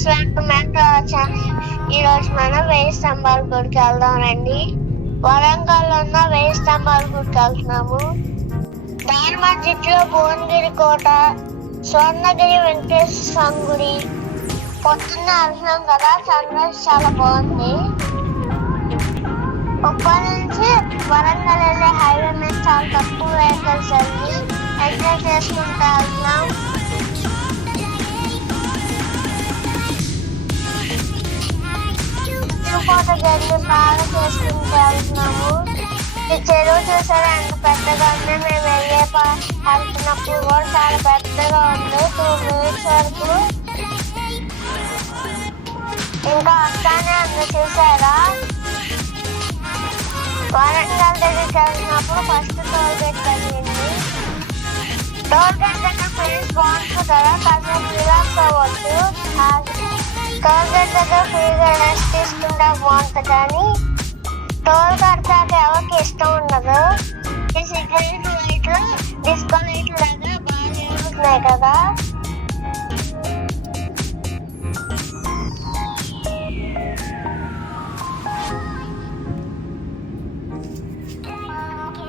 Friends, welcome back to our channel. ఈ రోజు మనం వేయి స్తంభాల గుడికి వెళ్దాం రండి. వరంగల్ ఉన్న వేయి స్తంభాల గుడికి వెళ్తున్నాము. దాని మధ్యలో భువనగిరి కోట, స్వర్ణగిరి వెంకటేశ్వర స్వామి గుడి. పొద్దున్న వెళ్తున్నాం కదా, సన్ రైజ్ చాలా బాగుంది. ఉప్పల్ నుంచి వరంగల్ వెళ్ళే హైవే మీద చాలా తక్కువ వెహికల్స్ వెళ్ళి ఎంజాయ్ చేసుకుంటూ వెళ్తున్నాం. తిరుపతి గల్లి బాగా చేసుకుంటూ వెళ్తున్నాము. ఈ చెరువు చూసారా ఎంత పెద్దగా ఉంది. మేము వెళ్తున్నప్పుడు కూడా చాలా పెద్దగా ఉంది. 2 minutes వరకు ఇంకా వస్తానే ఉంది. చూసారా, వరంగల్ దగ్గరికి వెళ్ళినప్పుడు ఫస్ట్ టోల్ గేట్ తగిలింది. టోల్ గేట్ దగ్గర ప్లేస్ బాగుంటుంది కదా, కాసేపు రిలాక్స్ అవ్వచ్చు. టోల్ గేట్ దగ్గర ఫ్రీగా రెస్ట్ తీసుకుంటే బాగుంటుంది, కానీ టోల్ కట్టాక ఎవరికి ఇష్టం ఉండదు. ఈ సిగరెట్ లైట్లు, డిస్కో లైట్లు దగ్గర బాగా జరుగుతున్నాయి కదా.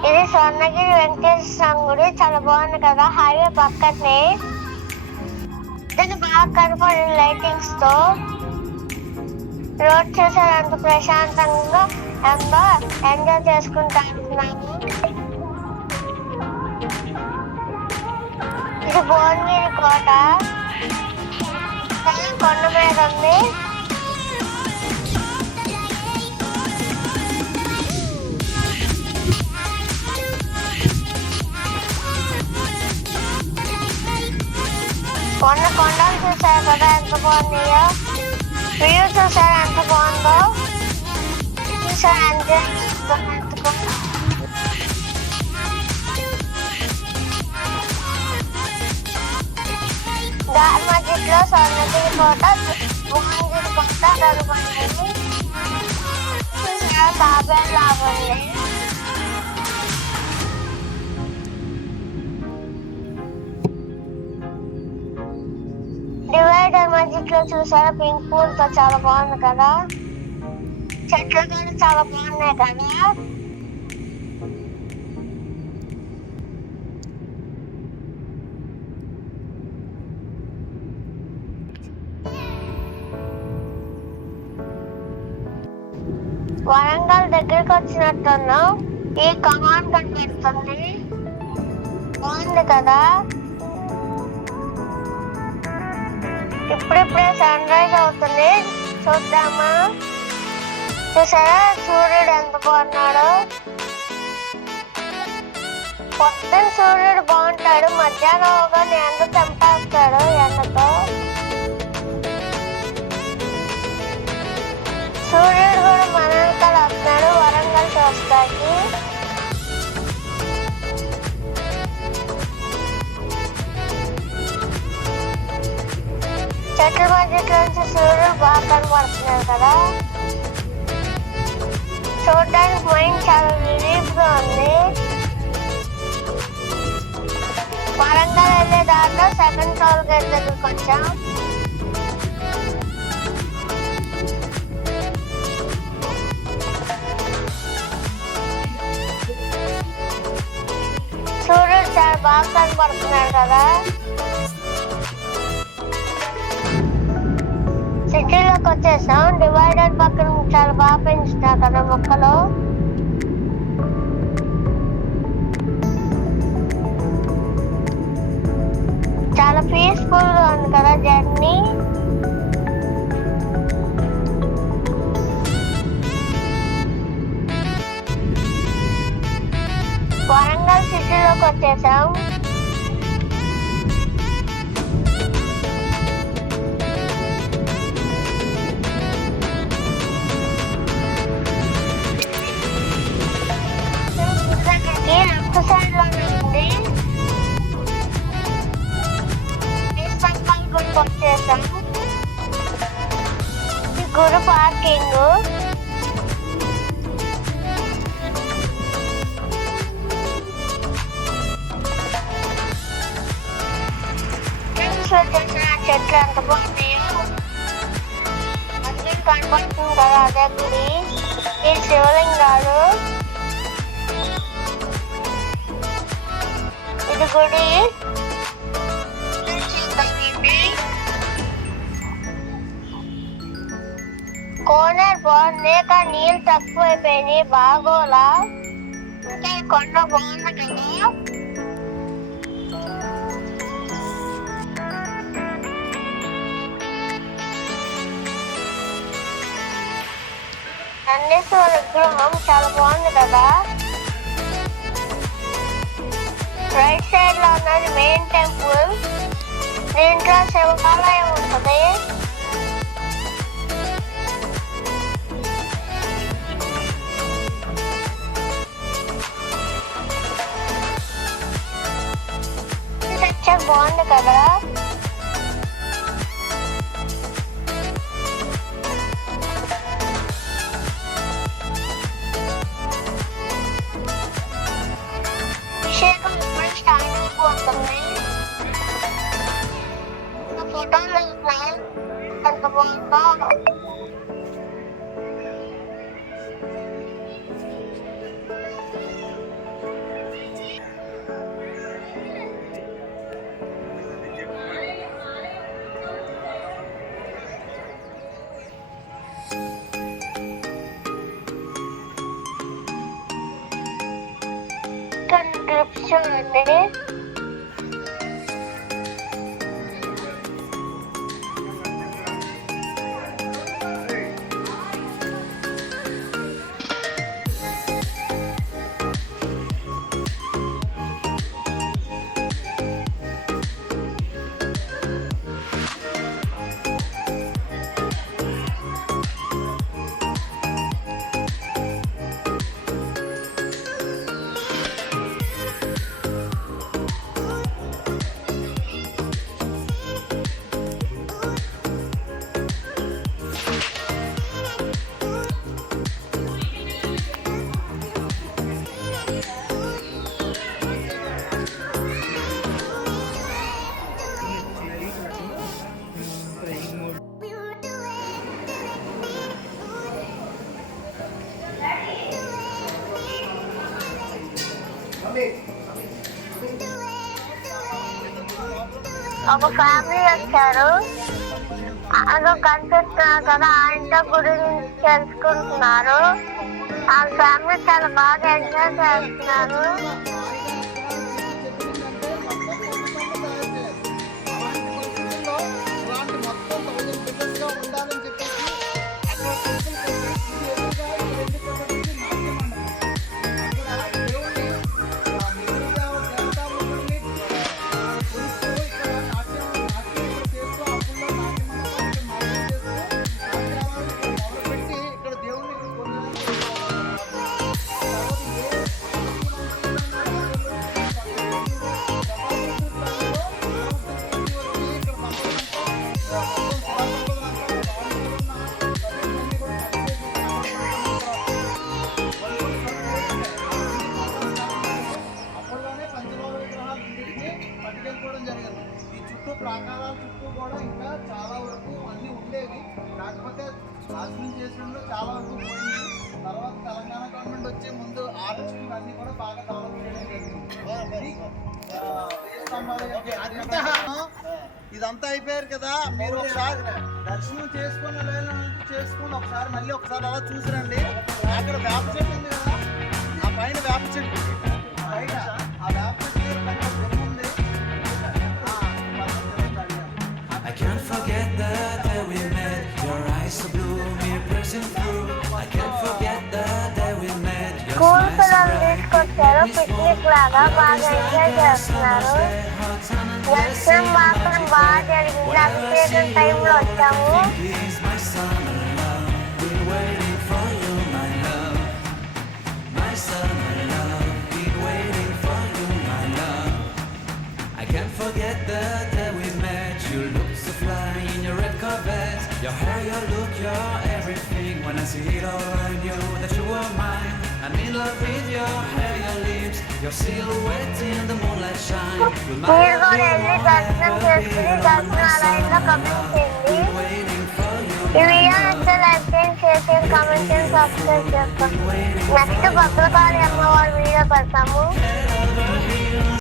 ఇది స్వర్ణగిరి వెంకటేశ్వర స్వామి గుడి, చాలా బాగుంది కదా. హైవే పక్కనే దీన్ని బాగా కనపడి లైటింగ్స్ తో. రోడ్ చూసారు ఎంత ప్రశాంతంగా ఎంతో ఎంజాయ్ చేసుకుంటా ఉంటున్నాము. ఇది భువనగిరి కోట, కొండ మీద ఉంది. కొండలు చూసారు కదా ఎంత బాగున్నాయో. వ్యూ చూసారు ఎంత బాగుందో. చూసారు ఎంజాయ్ దాని మధ్యలో స్వర్ణగిరి కోట, భువనగిరి కోట కనపడింది. చూసారా తాబేలు లాగుంది. డివైడర్ మధ్యలో చూసారా పింక్ పూల్ తో చాలా బాగుంది కదా. చెట్లు కూడా చాలా బాగున్నాయి కదా. వరంగల్ దగ్గరికి వచ్చినట్టున్నాం. ఈ కమాన్ కనిపిస్తుంది, బాగుంది కదా. ఇప్పుడిప్పుడే సన్ రైజ్ అవుతుంది, చూద్దామా. చూసారా సూర్యుడు ఎంత బాగున్నాడు. పొద్దున సూర్యుడు బాగుంటాడు, మధ్యాహ్నం అవగానే ఎండ చంపేస్తాడు ఎండతో. సూర్యుడు కూడా మన వెనకాల వస్తున్నాడు వరంగల్ చూస్తాకి. చెట్ల మధ్యలో నుంచి సూర్యుడు బాగా కనబడుతున్నాడు కదా. చూడడానికి మైండ్ చాలా రిలీఫ్ గా ఉంది. వరంగల్ వెళ్ళే దారిలో సెకండ్ టోల్ గేట్ దగ్గరికి వచ్చాం. సూర్యుడు చాలా బాగా కనబడుతున్నాడు కదా. సిటీలోకి వచ్చేసాం. డివైడర్ పక్కన చాలా బాగా పెంచుతారు కదా మొక్కలు. చాలా పీస్ఫుల్ గా ఉంది కదా జర్నీ. వరంగల్ సిటీలోకి వచ్చేసాం. లెఫ్ట్ సైడ్ లోనే ఉంది. గుడికి వచ్చేసాం. గుడి పార్కింగ్. చెట్లు ఎంత బాగున్నాయో. కనపడుతుంది కదా, అదే గుడి. ఈ శివలింగాలు, ఇది గుడి. కోనేరు బాగుంది, కానీ నీళ్ళు తక్కువైపోయినాయి, బాగోలా. ఇంకా ఈ కొండ బాగుంది కదా. నందీశ్వర విగ్రహం చాలా బాగుంది కదా. రైట్ సైడ్ లో ఉన్నది మెయిన్ టెంపుల్. దీంట్లో శివాలయం ఉంటుంది. పిక్చర్ బాగుంది కదా. అభిషేకం ఇప్పుడు స్టార్ట్ అయిపోతుంది. ఫోటోలు ఎంత బాగుందో. క్లిప్స్ చూడండి. ఒక ఫ్యామిలీ వచ్చారు, అదో కనిపిస్తున్నారు కదా, ఆయనతో గుడి నుంచి తెలుసుకుంటున్నారు. ఆ ఫ్యామిలీ చాలా బాగా ఎంజాయ్ చేస్తున్నారు. ప్రాకారాల చుట్టూ కూడా ఇంకా చాలా వరకు అన్నీ ఉండేవి. కాకపోతే నాశనం చేసినప్పుడు చాలా వరకు పోయింది. తర్వాత తెలంగాణ గవర్నమెంట్ వచ్చే ముందు ఆర్చిలు అన్నీ కూడా బాగా డెవలప్ చేయడం జరిగింది. ఇదంతా అయిపోయారు కదా, మీరు ఒకసారి దర్శనం చేసుకుని చేసుకుని ఒకసారి మళ్ళీ ఒకసారి అలా చూసిరండి. అక్కడ వేప చెట్టు ఉంది కదా, ఆ పైన వేప చెట్టు బయట ఆ వేప చెట్టు పైన ఉంది. I can't forget the day we met. Your eyes so blue, me piercing through. I can't forget the day we met. Your school smile so పిల్లలు bright. తీసుకొచ్చారు, పిక్నిక్ లాగా బాగా ఎంజాయ్ చేస్తున్నారు. దర్శనం మాత్రం బాగా జరిగింది. అభిషేకం టైంలో వచ్చాము. Please, my summer love, been waiting for you, my love. My summer love, been waiting for you, my love. I can't forget the day we met. You look so fly in your red Corvette. Your hair, your look, your everything. When I see it all, I knew that you were mine. I'm in love with your hair, your lips, your silhouette in the moonlight shine. With my మీరు love, కూడా you వెళ్ళి won't దర్శనం ever be చేసుకుని దర్శనాలయంలో alone. Complete చేయండి. Waiting for you, ఈ my video love. నచ్చితే like చేయండి, comment చేయండి, సబ్స్క్రైబ్ చేసుకోండి. నెక్స్ట్ భద్రకాళి అమ్మవారి వీడియో పెడతాము.